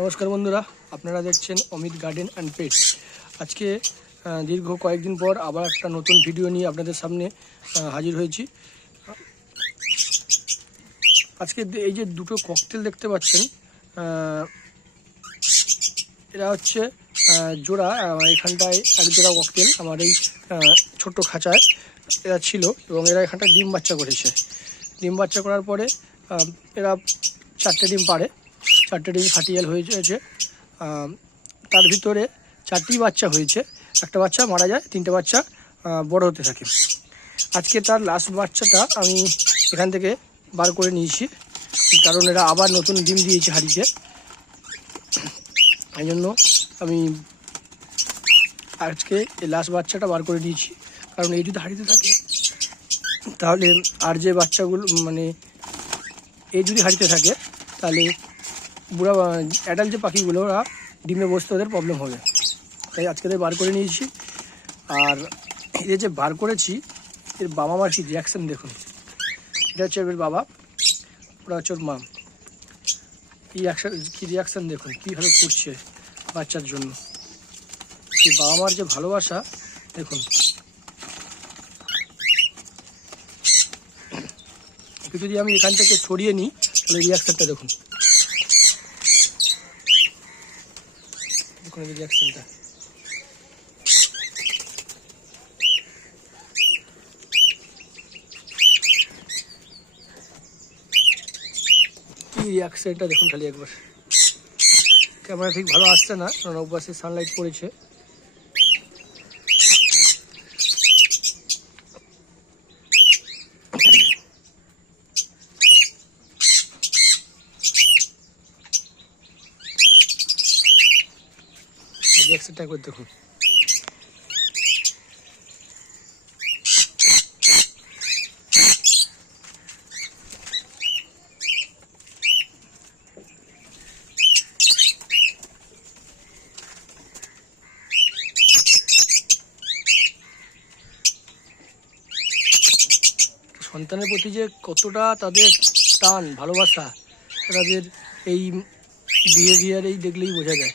নমস্কার বন্ধুরা, আপনারা দেখছেন অমিত গার্ডেন অ্যান্ড পেট। আজকে দীর্ঘ কয়েকদিন পর আবার একটা নতুন ভিডিও নিয়ে আপনাদের সামনে হাজির হয়েছি। আজকে এই যে দুটো ককটেল দেখতে পাচ্ছেন, এরা হচ্ছে জোড়া। এখানটায় এক জোড়া ককটেল আমার এই ছোট্ট খাঁচায় এরা ছিল এবং এরা এখানটায় ডিম বাচ্চা করেছে। ডিম বাচ্চা করার পরে এরা 4টে ডিম পাড়ে, 4টে ডিম ফাটিয়াল হয়েছে। তার ভিতরে 4টি বাচ্চা হয়েছে, একটা বাচ্চা মারা যায়, 3টে বাচ্চা বড় হতে থাকে। আজকে তার লাস্ট বাচ্চাটা আমি এখান থেকে বার করে নিয়েছি, কারণ এরা আবার নতুন ডিম দিয়েছে হাঁড়িতে। এই জন্য আমি আজকে এই লাস্ট বাচ্চাটা বার করে নিয়েছি, কারণ এই যদি হাঁড়িতে থাকে তাহলে আর যে বাচ্চাগুলো এই যদি হাঁড়িতে থাকে তাহলে বুড়া অ্যাডাল্ট যে পাখিগুলো ওরা ডিমে বসতে ওদের প্রবলেম হবে। তাই আজকে বার করে নিয়েছি। আর এই যে বার করেছি এর বাবা মার কি রিয়াকশান দেখুন। এটা হচ্ছে এর বাবা, ওরা হচ্ছে ওর মা। কি রিয়াকশান দেখুন, কীভাবে করছে বাচ্চার জন্য। এই বাবা মার যে ভালোবাসা দেখুন। যদি আমি এখান থেকে সরিয়ে নিই তাহলে রিয়াকশানটা দেখুন, দেখুন এই রিয়াকশানটা। কি রিয়াকশানটা দেখুন খালি একবার। ক্যামেরা ঠিক ভালো আসছে না, কারণ অভ্যাসে সানলাইট পড়েছে। রিয়াকশানটা একবার দেখুন। সন্তানের প্রতি যে কতটা তাদের টান ভালোবাসা, তাদের এই বিহেভিয়ারেই দেখলেই বোঝা যায়।